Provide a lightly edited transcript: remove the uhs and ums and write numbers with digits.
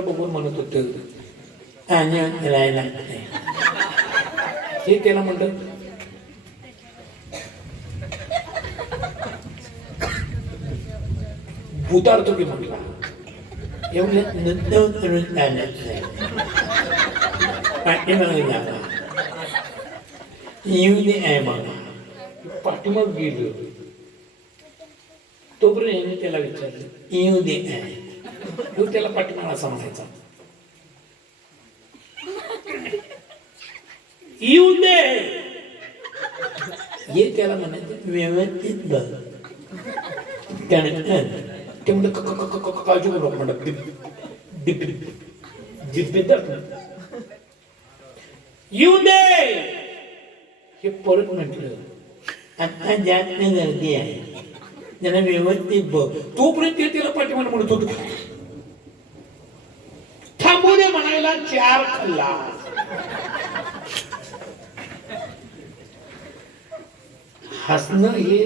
बघून म्हणत होत आणि राहायला हे त्याला म्हणलं भूतार्थ की म्हटला एवढं नंतर करून चालत नाही पाठीमागे जागा येऊ दे आहे मला पाठीमाग गेलो तोपर्यंत त्याला विचारलं येऊ दे आहे तो त्याला पाठीमाग असा म्हणायचा येऊ दे हे त्याला म्हणायचं व्यवस्थित बघ त्यानंतर ते म्हणलं काळजी करू नका म्हणत येऊ दे हे परत म्हटलं आता जास्त गर्दी आहे त्याला व्यवस्थित बघ तोपर्यंत ते त्याला पाठीमागे म्हणत होत थांबू दे म्हणायला 4 खाल्ला हसणं हे